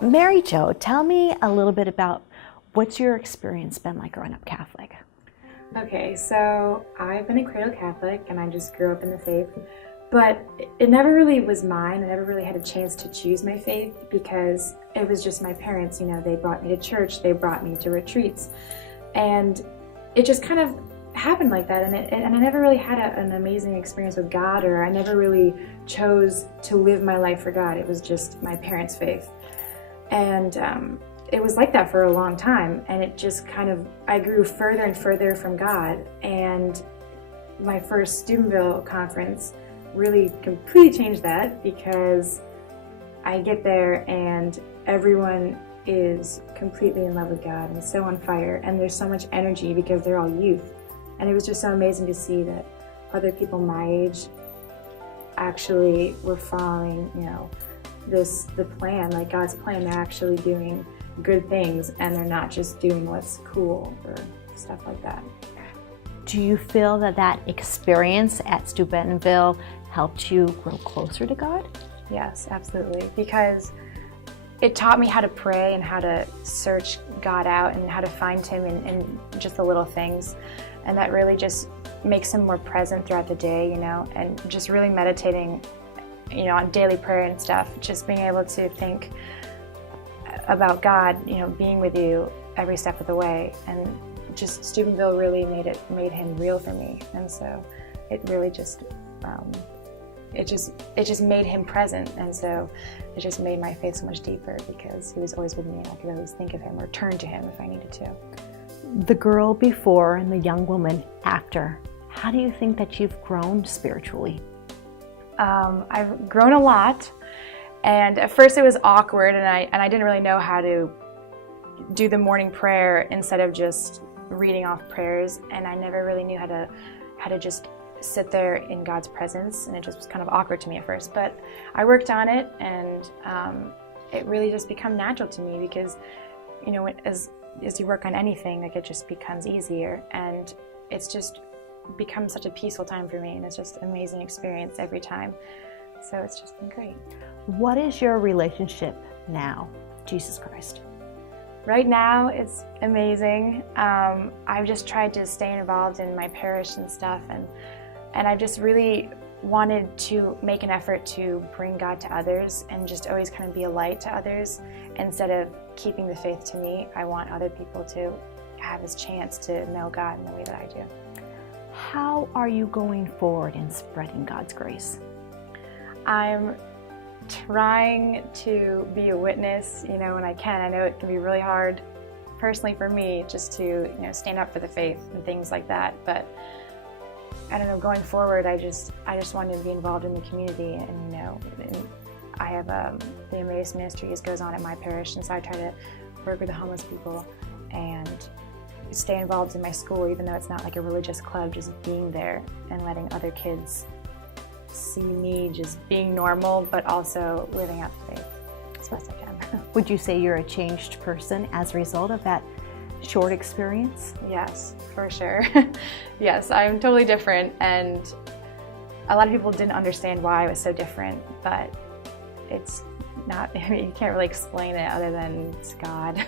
Mary Jo, tell me a little bit about what's your experience been like growing up Catholic? Okay, so I've been a cradle Catholic and I just grew up in the faith, but it never really was mine. I never really had a chance to choose my faith because it was just my parents, they brought me to church, they brought me to retreats, and it just kind of happened like that, and I never really had an amazing experience with God, or I never really chose to live my life for God. It was just my parents' faith. And it was like that for a long time, and it just I grew further and further from God. And my first Steubenville conference really completely changed that, because I get there and everyone is completely in love with God and so on fire, and there's so much energy because they're all youth. And it was just so amazing to see that other people my age actually were following, the plan, like God's plan. They're actually doing good things, and they're not just doing what's cool or stuff like that. Do you feel that experience at Steubenville helped you grow closer to God? Yes, absolutely, because it taught me how to pray and how to search God out and how to find Him in just the little things, and that really just makes Him more present throughout the day, and just really meditating on daily prayer and stuff, just being able to think about God, being with you every step of the way. And just Steubenville really made Him real for me. And so it really just, it just made Him present. And so it just made my faith so much deeper, because He was always with me, and I could always think of Him or turn to Him if I needed to. The girl before and the young woman after, how do you think that you've grown spiritually? I've grown a lot, and at first it was awkward, and I didn't really know how to do the morning prayer instead of just reading off prayers, and I never really knew how to just sit there in God's presence, and it just was kind of awkward to me at first. But I worked on it, and it really just become natural to me, because as you work on anything, like, it just becomes easier, and it's just become such a peaceful time for me, and it's just an amazing experience every time. So it's just been great. What is your relationship now, Jesus Christ? Right now, it's amazing. I've just tried to stay involved in my parish and stuff, and I've just really wanted to make an effort to bring God to others and just always kind of be a light to others. Instead of keeping the faith to me, I want other people to have this chance to know God in the way that I do. How are you going forward in spreading God's grace? I'm trying to be a witness, when I can. I know it can be really hard, personally for me, just to, stand up for the faith and things like that. But I don't know, going forward, I just want to be involved in the community, and I have the Emmaus Ministries goes on at my parish, and so I try to work with the homeless people and stay involved in my school, even though it's not like a religious club, just being there and letting other kids see me just being normal, but also living out the faith as best I can. Would you say you're a changed person as a result of that short experience? Yes, for sure. Yes, I'm totally different, and a lot of people didn't understand why I was so different, but it's not, you can't really explain it other than it's God.